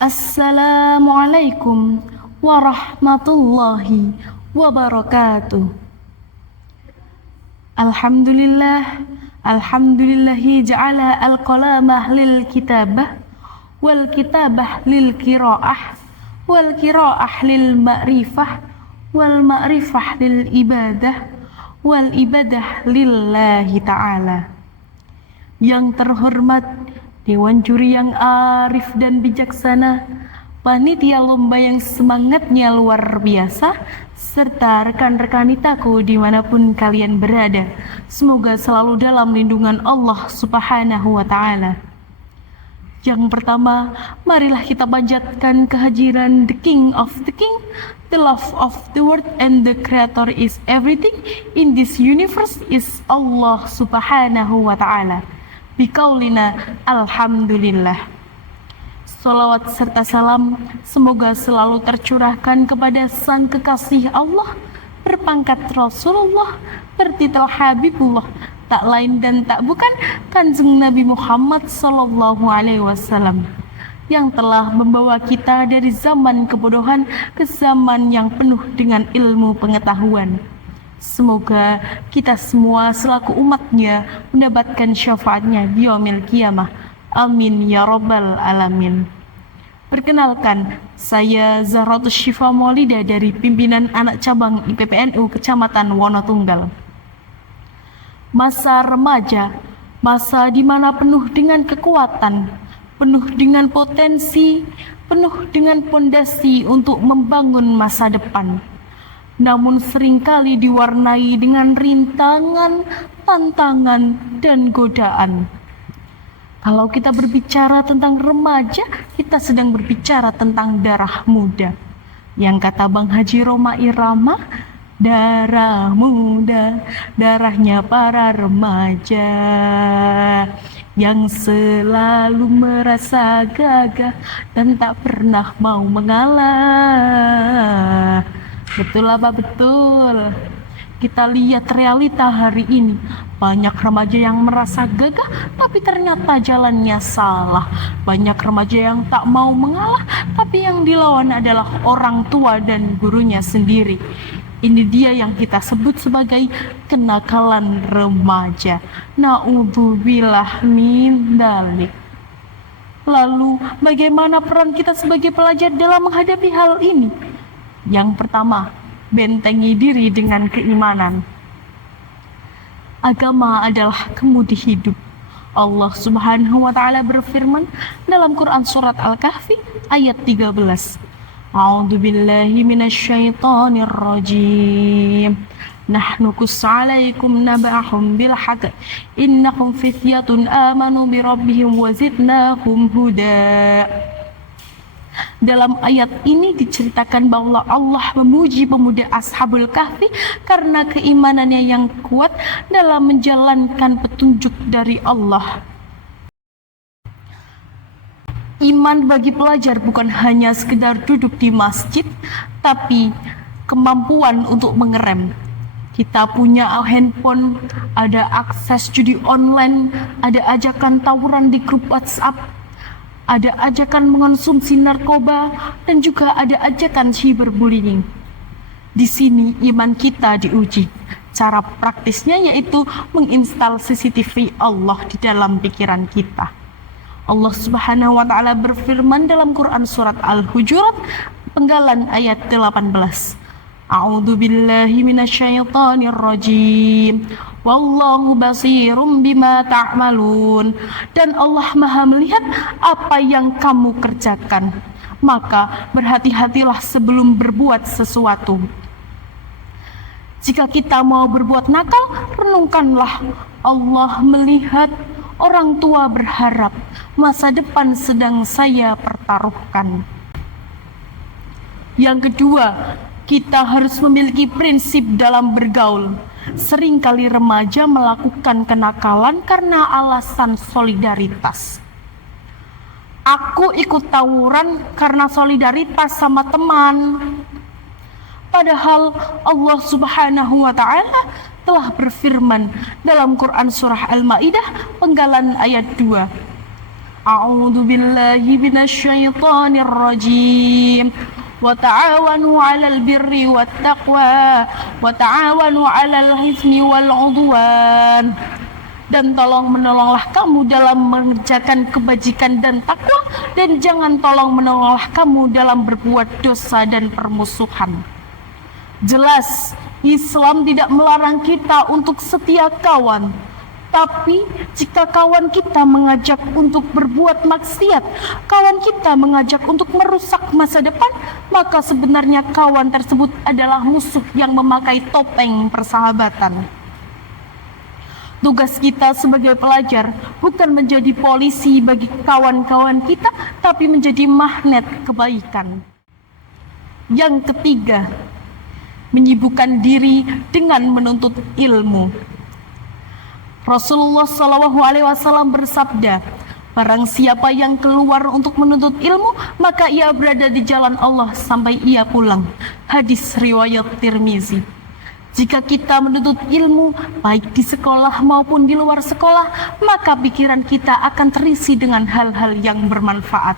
Assalamualaikum warahmatullahi wabarakatuh. Alhamdulillahi ja'ala al-qalamah lil kitabah wal kitabah lil qiraah wal qiraah lil ma'rifah wal ma'rifah lil ibadah wal ibadah lillahi ta'ala. Yang terhormat Dewan Juri yang arif dan bijaksana, panitia lomba yang semangatnya luar biasa, serta rekan-rekan Itaku dimanapun kalian berada. Semoga selalu dalam lindungan Allah Subhanahu wa Ta'ala. Yang pertama, marilah kita panjatkan kehadiran the King of the King, the love of the world, and the Creator is everything in this universe is Allah Subhanahu wa Ta'ala. Bikaulina alhamdulillah. Salawat serta salam semoga selalu tercurahkan kepada sang kekasih Allah, berpangkat Rasulullah, bertitel Habibullah, tak lain dan tak bukan Kanjeng Nabi Muhammad sallallahu alaihi wasallam, yang telah membawa kita dari zaman kebodohan ke zaman yang penuh dengan ilmu pengetahuan. Semoga kita semua selaku umatnya mendapatkan syafaatnya di yaumil qiyamah. Amin ya rabbal alamin. Perkenalkan, saya Zahratus Syifa Maulida dari pimpinan anak cabang IPPNU Kecamatan Wonotunggal. Masa remaja, masa di mana penuh dengan kekuatan, penuh dengan potensi, penuh dengan pondasi untuk membangun masa depan. Namun seringkali diwarnai dengan rintangan, tantangan, dan godaan. Kalau kita berbicara tentang remaja, kita sedang berbicara tentang darah muda. Yang kata Bang Haji Roma Irama, darah muda, darahnya para remaja, yang selalu merasa gagah dan tak pernah mau mengalah. Betul apa betul? Kita lihat realita hari ini. Banyak remaja yang merasa gagah tapi ternyata jalannya salah. Banyak remaja yang tak mau mengalah tapi yang dilawan adalah orang tua dan gurunya sendiri. Ini dia yang kita sebut sebagai kenakalan remaja. Na'udzubillah min dzalik. Lalu bagaimana peran kita sebagai pelajar dalam menghadapi hal ini? Yang pertama, bentengi diri dengan keimanan. Agama adalah kemudi hidup. Allah Subhanahu wa Ta'ala berfirman dalam Quran surat Al-Kahfi ayat 13. A'udzu billahi minasyaitonir rajim. Nahnu qussu 'alaikum naba'ahum bil haqq. Innahum fityatun amanu bi rabbihim wa zidnahum huda. Dalam ayat ini diceritakan bahwa Allah memuji pemuda Ashabul Kahfi karena keimanannya yang kuat dalam menjalankan petunjuk dari Allah. Iman bagi pelajar bukan hanya sekedar duduk di masjid, tapi kemampuan untuk mengerem. Kita punya handphone, ada akses judi online, ada ajakan tawuran di grup WhatsApp, ada ajakan mengonsumsi narkoba, dan juga ada ajakan cyberbullying. Di sini iman kita diuji. Cara praktisnya yaitu menginstal CCTV Allah di dalam pikiran kita. Allah Subhanahu wa Ta'ala berfirman dalam Quran surat Al-Hujurat penggalan ayat 18. A'udzu billahi minasyaitonir rajim. Wallahu basirum bima ta'malun. Dan Allah Maha melihat apa yang kamu kerjakan. Maka berhati-hatilah sebelum berbuat sesuatu. Jika kita mau berbuat nakal, renungkanlah. Allah melihat, orang tua berharap, masa depan sedang saya pertaruhkan. Yang kedua, kita harus memiliki prinsip dalam bergaul. Seringkali remaja melakukan kenakalan karena alasan solidaritas. Aku ikut tawuran karena solidaritas sama teman. Padahal Allah Subhanahu wa Ta'ala telah berfirman dalam Quran surah Al-Maidah penggalan ayat 2. A'udzu billahi minasyaitonir rajim. Wa ta'awanu 'alal birri wat taqwa wa ta'awanu 'alal itsmi wal 'udwan. Dan tolong menolonglah kamu dalam mengerjakan kebajikan dan takwa, dan jangan tolong menolonglah kamu dalam berbuat dosa dan permusuhan. Jelas, Islam tidak melarang kita untuk setia kawan. Tapi jika kawan kita mengajak untuk berbuat maksiat, kawan kita mengajak untuk merusak masa depan, maka sebenarnya kawan tersebut adalah musuh yang memakai topeng persahabatan. Tugas kita sebagai pelajar bukan menjadi polisi bagi kawan-kawan kita, tapi menjadi magnet kebaikan. Yang ketiga, menyibukkan diri dengan menuntut ilmu. Rasulullah SAW bersabda, barang siapa yang keluar untuk menuntut ilmu, maka ia berada di jalan Allah sampai ia pulang. Hadis riwayat Tirmizi. Jika kita menuntut ilmu, baik di sekolah maupun di luar sekolah, maka pikiran kita akan terisi dengan hal-hal yang bermanfaat.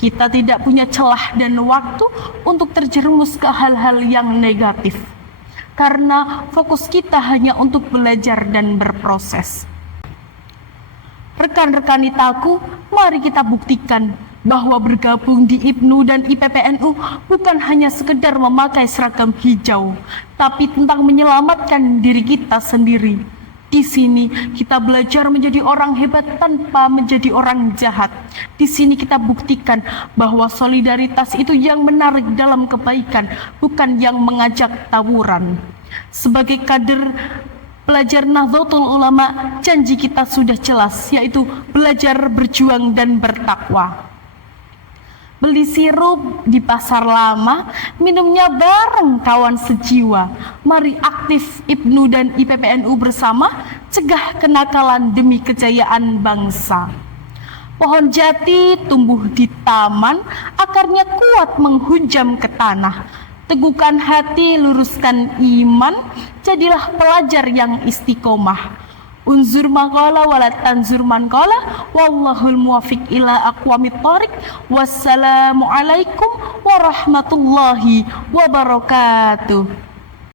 Kita tidak punya celah dan waktu untuk terjerumus ke hal-hal yang negatif, karena fokus kita hanya untuk belajar dan berproses. Rekan-rekan Itaku, mari kita buktikan bahwa bergabung di IPNU dan IPPNU bukan hanya sekedar memakai seragam hijau, tapi tentang menyelamatkan diri kita sendiri. Di sini kita belajar menjadi orang hebat tanpa menjadi orang jahat. Di sini kita buktikan bahwa solidaritas itu yang menarik dalam kebaikan, bukan yang mengajak tawuran. Sebagai kader pelajar Nahdlatul Ulama, janji kita sudah jelas, yaitu belajar, berjuang, dan bertakwa. Beli sirup di pasar lama, minumnya bareng kawan sejiwa. Mari aktif IPNU dan IPPNU bersama, cegah kenakalan demi kejayaan bangsa. Pohon jati tumbuh di taman, akarnya kuat menghunjam ke tanah. Teguhkan hati, luruskan iman, jadilah pelajar yang istiqomah. Unzur maqala wala tanzur man qala, wallahul muwaffiq ila aqwamit thoriq. Wassalamualaikum warahmatullahi wabarakatuh.